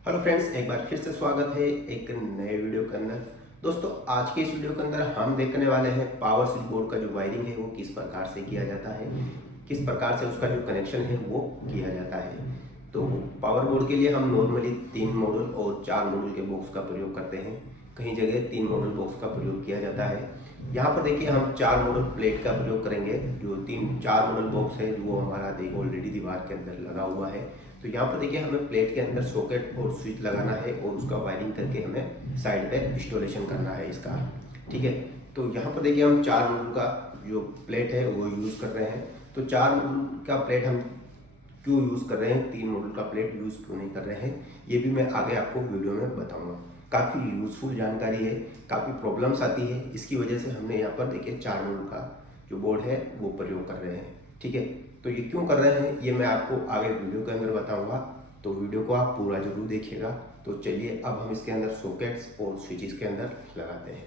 Hello friends, एक बार फिर से स्वागत है एक नए वीडियो के अंदर। दोस्तों, आज के इस वीडियो के अंदर हम देखने वाले हैं पावर स्विच बोर्ड का जो वायरिंग है वो किस प्रकार से किया जाता है, किस प्रकार से उसका जो कनेक्शन है वो किया जाता है। तो पावर बोर्ड के लिए हम नॉर्मली 3 मॉडल और 4 मॉडल के बॉक्स का प्रयोग करते हैं। कहीं जगह 3 मॉडल बॉक्स का प्रयोग किया जाता है। यहाँ पर देखिए हम 4 मॉडल प्लेट का प्रयोग करेंगे। जो 4 मॉडल बॉक्स है वो हमारा देखो ऑलरेडी दीवार के अंदर लगा हुआ है। तो यहाँ पर देखिए हमें प्लेट के अंदर सॉकेट और स्विच लगाना है और उसका वायरिंग करके हमें साइड पे इंस्टॉलेशन करना है इसका। ठीक है, तो यहाँ पर देखिए हम 4 मॉडल का जो प्लेट है वो यूज़ कर रहे हैं। तो 4 मॉडल का प्लेट हम क्यों यूज़ कर रहे हैं, 3 मॉडल का प्लेट यूज़ क्यों नहीं कर रहे हैं, ये भी मैं आगे आपको वीडियो में बताऊँगा। काफ़ी यूज़फुल जानकारी है, काफ़ी प्रॉब्लम्स आती है, इसकी वजह से हमने यहाँ पर देखिए 4 मॉडल का जो बोर्ड है वो प्रयोग कर रहे हैं। ठीक है, तो ये क्यों कर रहे हैं ये मैं आपको आगे वीडियो के अंदर बताऊंगा, तो वीडियो को आप पूरा जरूर देखिएगा। तो चलिए अब हम इसके अंदर सॉकेट्स और स्विचेस के अंदर लगाते हैं।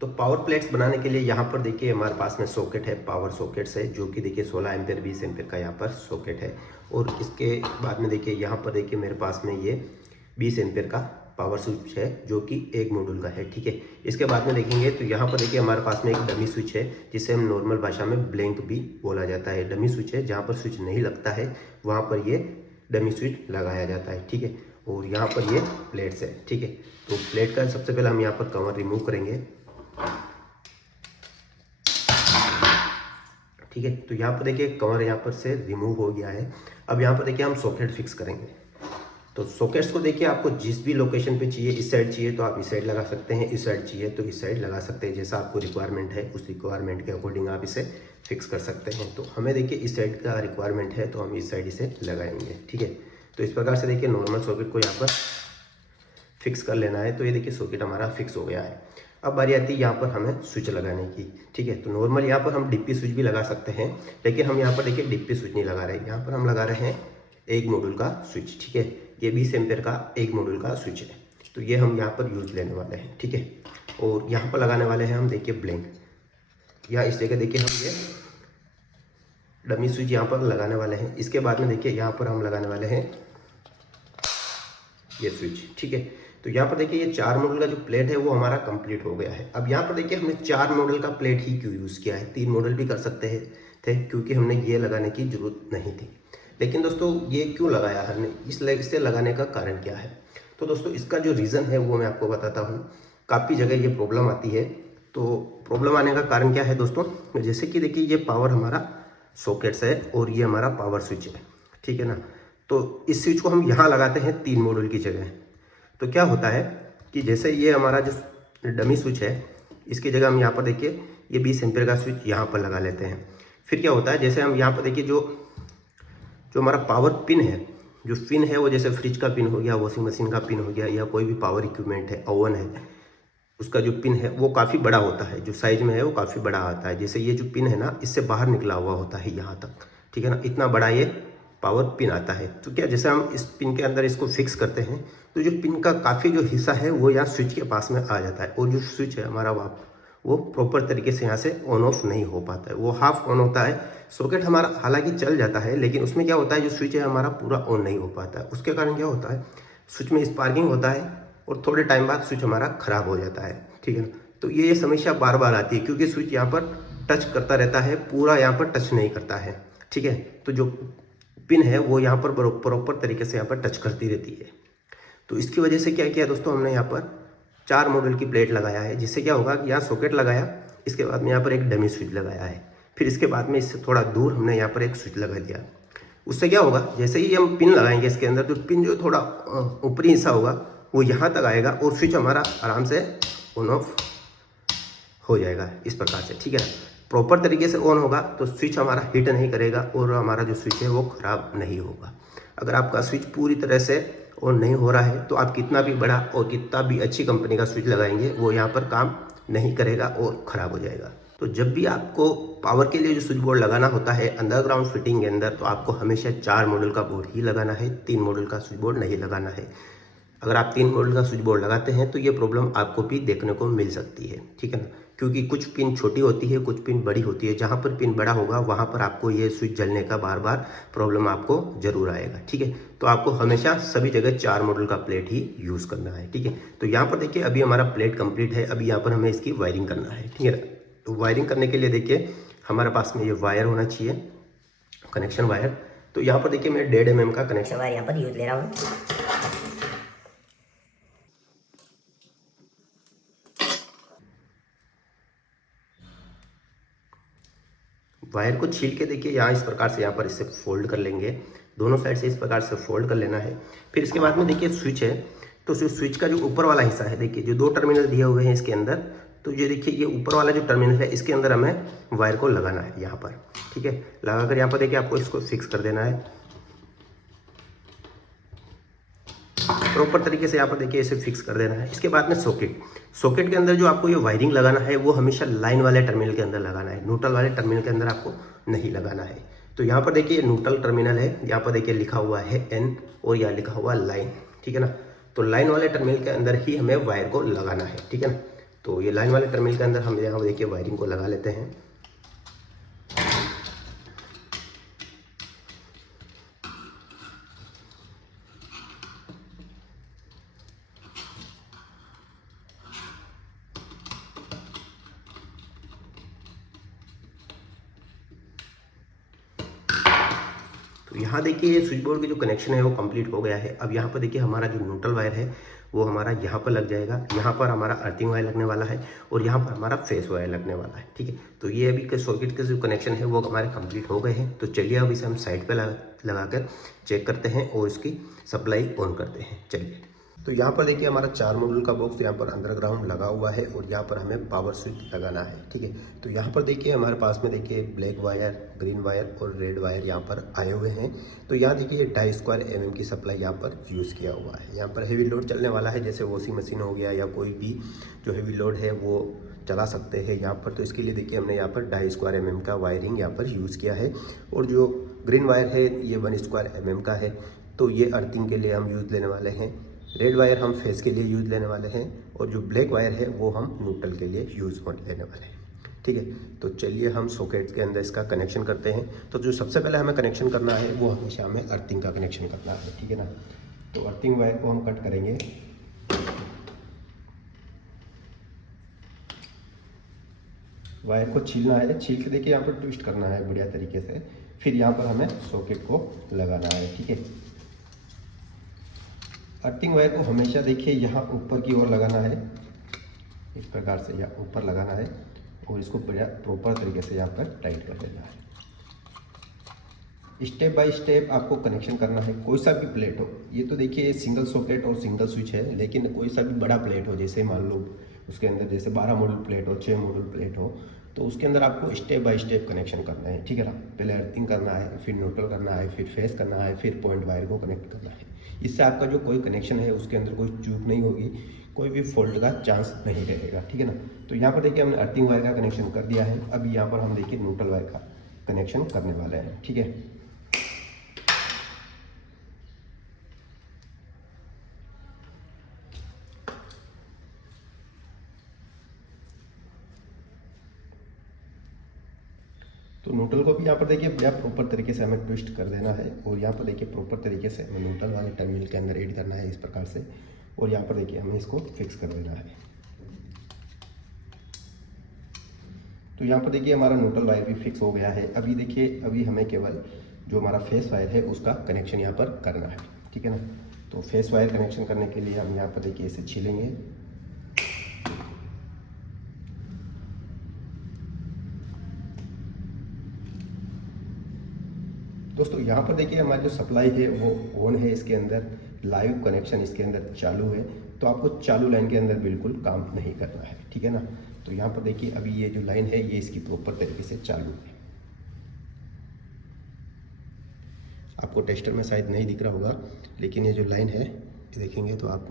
तो पावर प्लेट्स बनाने के लिए यहाँ पर देखिए हमारे पास में सॉकेट है, पावर सॉकेट्स है, जो कि देखिए 16 एम्पेयर 20 एम्पेयर का यहाँ पर सॉकेट है। और इसके बाद में देखिए यहाँ पर देखिए मेरे पास में ये 20 एम्पेयर का पावर स्विच है, जो कि एक मॉड्यूल का है। ठीक है, इसके बाद में देखेंगे तो यहाँ पर देखिए हमारे पास में एक डमी स्विच है, जिसे हम नॉर्मल भाषा में ब्लैंक भी बोला जाता है। डमी स्विच है, जहाँ पर स्विच नहीं लगता है वहाँ पर ये डमी स्विच लगाया जाता है। ठीक है, और यहाँ पर ये प्लेट्स है। ठीक है, तो प्लेट का सबसे पहले हम यहाँ पर कवर रिमूव करेंगे। ठीक है, तो यहाँ पर देखिए कवर यहाँ पर से रिमूव हो गया है। अब यहाँ पर देखिए हम सॉकेट फिक्स करेंगे। तो सॉकेट्स को देखिए आपको जिस भी लोकेशन पे चाहिए, इस साइड चाहिए तो आप इस साइड लगा सकते हैं, इस साइड चाहिए तो इस साइड लगा सकते हैं। जैसा आपको रिक्वायरमेंट है उस रिक्वायरमेंट के अकॉर्डिंग आप इसे फिक्स कर सकते हैं। तो हमें देखिए इस साइड का रिक्वायरमेंट है तो हम इस साइड इसे लगाएंगे। ठीक है, तो इस प्रकार से देखिए नॉर्मल सॉकेट को यहाँ पर फिक्स कर लेना है। तो ये देखिए सॉकेट हमारा फिक्स हो गया है। अब बारी आती है यहाँ पर हमें स्विच लगाने की। ठीक है, तो नॉर्मल यहाँ पर हम डीपी स्विच भी लगा सकते हैं, लेकिन हम यहाँ पर देखिए डीपी स्विच नहीं लगा रहे हैं। यहाँ पर हम लगा रहे हैं एक मॉड्यूल का स्विच। ठीक है, ये 20 एम्पेयर का एक मॉड्यूल का स्विच है, तो ये हम यहाँ पर यूज लेने वाले हैं। ठीक है, और यहाँ पर लगाने वाले हैं हम देखिए ब्लैंक, या इस जगह देखिए हम ये डमी स्विच यहाँ पर लगाने वाले हैं। इसके बाद में देखिए यहाँ पर हम लगाने वाले हैं ये स्विच। ठीक है, तो यहाँ पर देखिए ये 4 मॉडल का जो प्लेट है वो हमारा कंप्लीट हो गया है। अब यहाँ पर देखिए हमने 4 मॉडल का प्लेट ही क्यों यूज़ किया है, 3 मॉडल भी कर सकते हैं थे, क्योंकि हमने ये लगाने की जरूरत नहीं थी। लेकिन दोस्तों ये क्यों लगाया हमने, इससे लगाने का कारण क्या है। तो दोस्तों इसका जो रीज़न है वो मैं आपको बताता हूँ। काफ़ी जगह ये प्रॉब्लम आती है। तो प्रॉब्लम आने का कारण क्या है दोस्तों, जैसे कि देखिए ये पावर हमारा सॉकेट्स है और ये हमारा पावर स्विच है। ठीक है ना, तो इस स्विच को हम यहाँ लगाते हैं 3 मॉडल की जगह। तो क्या होता है कि जैसे ये हमारा जो डमी स्विच है, इसकी जगह हम यहाँ पर देखिए ये 20 एम्पेयर का स्विच यहाँ पर लगा लेते हैं। फिर क्या होता है, जैसे हम यहाँ पर देखिए जो हमारा पावर पिन है, जो पिन है वो जैसे फ्रिज का पिन हो गया, वॉशिंग मशीन का पिन हो गया, या कोई भी पावर इक्विपमेंट है, ओवन है, उसका जो पिन है वो काफ़ी बड़ा होता है, जो साइज में है वो काफ़ी बड़ा आता है। जैसे ये जो पिन है ना, इससे बाहर निकला हुआ होता है यहाँ तक। ठीक है ना, इतना बड़ा ये पावर पिन आता है। तो क्या जैसे हम इस पिन के अंदर इसको फिक्स करते हैं तो जो पिन का काफ़ी जो हिस्सा है वो यहाँ स्विच के पास में आ जाता है, और जो स्विच है हमारा वो प्रॉपर तरीके से यहाँ से ऑन ऑफ नहीं हो पाता है, वो हाफ ऑन होता है। सॉकेट हमारा हालांकि चल जाता है, लेकिन उसमें क्या होता है, जो स्विच है हमारा पूरा ऑन नहीं हो पाता है। उसके कारण क्या होता है, स्विच में स्पार्किंग होता है और थोड़े टाइम बाद स्विच हमारा खराब हो जाता है। ठीक है ना, तो ये समस्या बार बार आती है, क्योंकि स्विच यहाँ पर टच करता रहता है, पूरा यहाँ पर टच नहीं करता है। ठीक है, तो जो पिन है वो यहाँ पर प्रॉपर तरीके से यहाँ पर टच करती रहती है। तो इसकी वजह से क्या किया दोस्तों, हमने यहाँ पर 4 मॉडल की प्लेट लगाया है, जिससे क्या होगा कि यहाँ सॉकेट लगाया, इसके बाद में यहाँ पर एक डमी स्विच लगाया है, फिर इसके बाद में इससे थोड़ा दूर हमने यहाँ पर एक स्विच लगा दिया। उससे क्या होगा, जैसे ही हम पिन लगाएंगे इसके अंदर, तो पिन जो थोड़ा ऊपरी हिस्सा होगा वो यहाँ तक आएगा और स्विच हमारा आराम से ऑन ऑफ हो जाएगा इस प्रकार से। ठीक है, प्रॉपर तरीके से ऑन होगा तो स्विच हमारा हीट नहीं करेगा और हमारा जो स्विच है वो ख़राब नहीं होगा। अगर आपका स्विच पूरी तरह से ऑन नहीं हो रहा है तो आप कितना भी बड़ा और कितना भी अच्छी कंपनी का स्विच लगाएंगे वो यहाँ पर काम नहीं करेगा और ख़राब हो जाएगा। तो जब भी आपको पावर के लिए जो स्विच बोर्ड लगाना होता है अंडरग्राउंड फिटिंग के अंदर, तो आपको हमेशा 4 मॉडल का बोर्ड ही लगाना है, 3 मॉडल का स्विच बोर्ड नहीं लगाना है। अगर आप 3 मॉडल का स्विच बोर्ड लगाते हैं तो ये प्रॉब्लम आपको भी देखने को मिल सकती है। ठीक है ना, क्योंकि कुछ पिन छोटी होती है, कुछ पिन बड़ी होती है। जहाँ पर पिन बड़ा होगा वहाँ पर आपको ये स्विच जलने का बार बार प्रॉब्लम आपको जरूर आएगा, ठीक है। तो आपको हमेशा सभी जगह 4 मॉडल का प्लेट ही यूज़ करना है, ठीक है। तो यहाँ पर देखिए अभी हमारा प्लेट कंप्लीट है। अभी यहाँ पर हमें इसकी वायरिंग करना है, ठीक है। तो वायरिंग करने के लिए देखिए हमारे पास में ये वायर होना चाहिए, कनेक्शन वायर। तो यहाँ पर देखिए मैं 1.5 mm का कनेक्शन वायर यहाँ पर यूज ले रहा हूँ। वायर को छील के देखिए यहाँ इस प्रकार से यहाँ पर इसे फोल्ड कर लेंगे, दोनों साइड से इस प्रकार से फोल्ड कर लेना है। फिर इसके बाद में देखिए स्विच है, तो स्विच का जो ऊपर वाला हिस्सा है, देखिए जो 2 टर्मिनल दिए हुए हैं इसके अंदर, तो ये देखिए ये ऊपर वाला जो टर्मिनल है इसके अंदर हमें वायर को लगाना है यहाँ पर, ठीक है। लगाकर यहाँ पर देखिए आपको इसको फिक्स कर देना है प्रॉपर तरीके से। यहाँ पर देखिए इसे फिक्स कर देना है। इसके बाद में सॉकेट के अंदर जो आपको ये वायरिंग लगाना है वो हमेशा लाइन वाले टर्मिनल के अंदर लगाना है, न्यूट्रल वाले टर्मिनल के अंदर आपको नहीं लगाना है। तो यहाँ पर देखिए न्यूट्रल टर्मिनल है, यहाँ पर देखिए लिखा हुआ है N और यहाँ लिखा हुआ लाइन, ठीक है ना। तो लाइन वाले टर्मिनल के अंदर ही हमें वायर को लगाना है, ठीक है ना। तो ये लाइन वाले टर्मिनल के अंदर हम यहाँ देखिए वायरिंग को लगा लेते हैं। तो यहाँ देखिए ये स्विच बोर्ड की जो कनेक्शन है वो कंप्लीट हो गया है। अब यहाँ पर देखिए हमारा जो न्यूट्रल वायर है वो हमारा यहाँ पर लग जाएगा, यहाँ पर हमारा अर्थिंग वायर लगने वाला है और यहाँ पर हमारा फेस वायर लगने वाला है, ठीक है। तो ये अभी के सॉकेट के जो कनेक्शन है वो हमारे कंप्लीट हो गए हैं। तो चलिए अब इसे हम साइड पे लगा कर चेक करते हैं और इसकी सप्लाई ऑन करते हैं, चलिए। तो यहाँ पर देखिए हमारा 4 मॉड्यूल का बॉक्स यहाँ पर अंडरग्राउंड लगा हुआ है और यहाँ पर हमें पावर स्विच लगाना है, ठीक है। तो यहाँ पर देखिए हमारे पास में देखिए ब्लैक वायर, ग्रीन वायर और रेड वायर यहाँ पर आए हुए हैं। तो यहाँ देखिए 2.5 mm की सप्लाई यहाँ पर यूज़ किया हुआ है। यहाँ पर हेवी लोड चलने वाला है, जैसे वॉशिंग मशीन हो गया या कोई भी जो हेवी लोड है वो चला सकते हैं यहाँ पर। तो इसके लिए देखिए हमने यहाँ पर 2.5 mm का वायरिंग यहाँ पर यूज़ किया है। और जो ग्रीन वायर है ये 1.25 mm का है, तो ये अर्थिंग के लिए हम यूज़ लेने वाले हैं। रेड वायर हम फेस के लिए यूज़ लेने वाले हैं और जो ब्लैक वायर है वो हम न्यूट्रल के लिए यूज़ लेने वाले हैं, ठीक है। तो चलिए हम सॉकेट के अंदर इसका कनेक्शन करते हैं। तो जो सबसे पहले हमें कनेक्शन करना है वो हमेशा हमें अर्थिंग का कनेक्शन करना है, ठीक है ना। तो अर्थिंग वायर को हम कट करेंगे। वायर को छीलना है, छील के देखिए यहाँ पर ट्विस्ट करना है बढ़िया तरीके से। फिर यहाँ पर हमें सॉकेट को लगाना है, ठीक है। अर्थिंग वायर को हमेशा देखिए यहाँ ऊपर की ओर लगाना है, इस प्रकार से यहाँ ऊपर लगाना है और इसको बढ़िया प्रॉपर तरीके से यहाँ पर टाइट कर देना है। स्टेप बाय स्टेप आपको कनेक्शन करना है। कोई सा भी प्लेट हो, ये तो देखिए सिंगल सॉकेट और सिंगल स्विच है, लेकिन कोई सा भी बड़ा प्लेट हो, जैसे मान लो उसके अंदर जैसे 12 मॉड्यूल प्लेट हो, 6 मॉड्यूल प्लेट हो, तो उसके अंदर आपको स्टेप बाय स्टेप कनेक्शन करना है, ठीक है ना। पहले अर्थिंग करना है, फिर न्यूट्रल करना है, फिर फेस करना है, फिर पॉइंट वायर को कनेक्ट करना है। इससे आपका जो कोई कनेक्शन है उसके अंदर कोई चूक नहीं होगी, कोई भी फॉल्ट का चांस नहीं रहेगा, ठीक है ना। तो यहाँ पर देखिए हमने अर्थिंग वायर का कनेक्शन कर दिया है। अभी यहाँ पर हम देखिए न्यूट्रल वायर का कनेक्शन करने वाले हैं, ठीक है। तो न्यूट्रल को भी यहाँ पर देखिए बढ़िया प्रॉपर तरीके से हमें ट्विस्ट कर देना है और यहाँ पर देखिए प्रॉपर तरीके से हमें न्यूट्रल वाले टर्मिनल के अंदर ऐड करना है इस प्रकार से, और यहाँ पर देखिए हमें इसको फिक्स कर देना है। तो यहाँ पर देखिए हमारा न्यूट्रल वायर भी फिक्स हो गया है। अभी देखिए अभी हमें केवल जो हमारा फेस वायर है उसका कनेक्शन यहाँ पर करना है, ठीक है ना। तो फेस वायर कनेक्शन करने के लिए हम यहाँ पर देखिए इसे छीलेंगे। दोस्तों यहाँ पर देखिए हमारी जो सप्लाई है वो ऑन है, इसके अंदर लाइव कनेक्शन इसके अंदर चालू है। तो आपको चालू लाइन के अंदर बिल्कुल काम नहीं करना है, ठीक है ना। तो यहाँ पर देखिए अभी ये जो लाइन है ये इसकी प्रॉपर तरीके से चालू है। आपको टेस्टर में शायद नहीं दिख रहा होगा, लेकिन ये जो लाइन है ये देखेंगे तो आप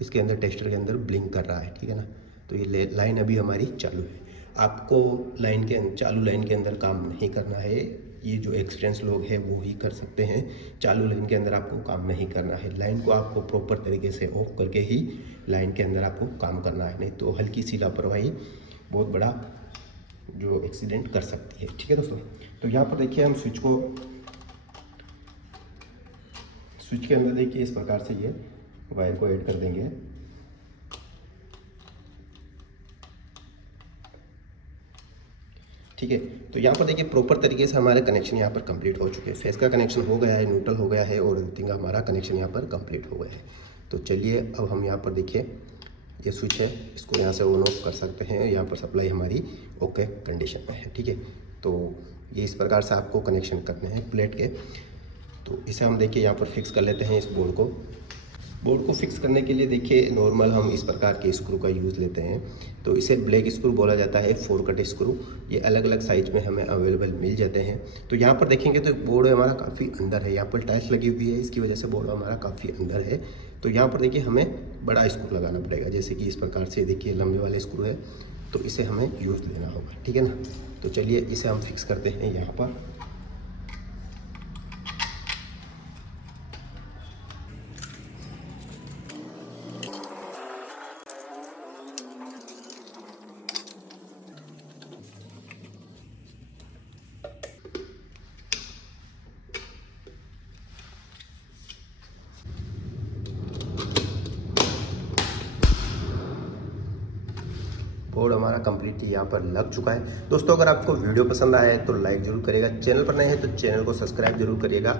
इसके अंदर टेस्टर के अंदर ब्लिंक कर रहा है, ठीक है ना। तो ये लाइन अभी हमारी चालू है। आपको लाइन के चालू लाइन के अंदर काम नहीं करना है, ये जो एक्सपीरियंस लोग हैं वो ही कर सकते हैं। चालू लाइन के अंदर आपको काम नहीं करना है, लाइन को आपको प्रॉपर तरीके से ऑफ करके ही लाइन के अंदर आपको काम करना है, नहीं तो हल्की सी लापरवाही बहुत बड़ा जो एक्सीडेंट कर सकती है। ठीक है दोस्तों, तो यहाँ पर देखिए हम स्विच के अंदर देखिए इस प्रकार से ये वायर को ऐड कर देंगे। ठीक है, तो यहाँ पर देखिए प्रॉपर तरीके से हमारे कनेक्शन यहाँ पर कंप्लीट हो चुके हैं। फेस का कनेक्शन हो गया है, न्यूट्रल हो गया है और अर्थिंग का हमारा कनेक्शन यहाँ पर कंप्लीट हो गया है। तो चलिए अब हम यहाँ पर देखिए ये स्विच है, इसको यहाँ से ऑन ऑफ कर सकते हैं। यहाँ पर सप्लाई हमारी ओके कंडीशन में है। ठीक है, तो ये इस प्रकार से आपको कनेक्शन करने हैं प्लेट के। तो इसे हम देखिए यहाँ पर फिक्स कर लेते हैं इस बोर्ड को फिक्स करने के लिए देखिए नॉर्मल हम इस प्रकार के स्क्रू का यूज़ लेते हैं। तो इसे ब्लैक स्क्रू बोला जाता है, 4 कट स्क्रू। ये अलग अलग साइज में हमें अवेलेबल मिल जाते हैं। तो यहाँ पर देखेंगे तो बोर्ड हमारा काफ़ी अंदर है, यहाँ पर टाइल्स लगी हुई है, इसकी वजह से बोर्ड हमारा काफ़ी अंदर है। तो यहाँ पर देखिए हमें बड़ा स्क्रू लगाना पड़ेगा, जैसे कि इस प्रकार से देखिए लंबे वाले स्क्रू है, तो इसे हमें यूज़ लेना होगा। ठीक है ना, तो चलिए इसे हम फिक्स करते हैं यहाँ पर। बोर्ड हमारा कंप्लीटली यहाँ पर लग चुका है। दोस्तों अगर आपको वीडियो पसंद आया है तो लाइक जरूर करिएगा, चैनल पर नए हैं तो चैनल को सब्सक्राइब जरूर करिएगा।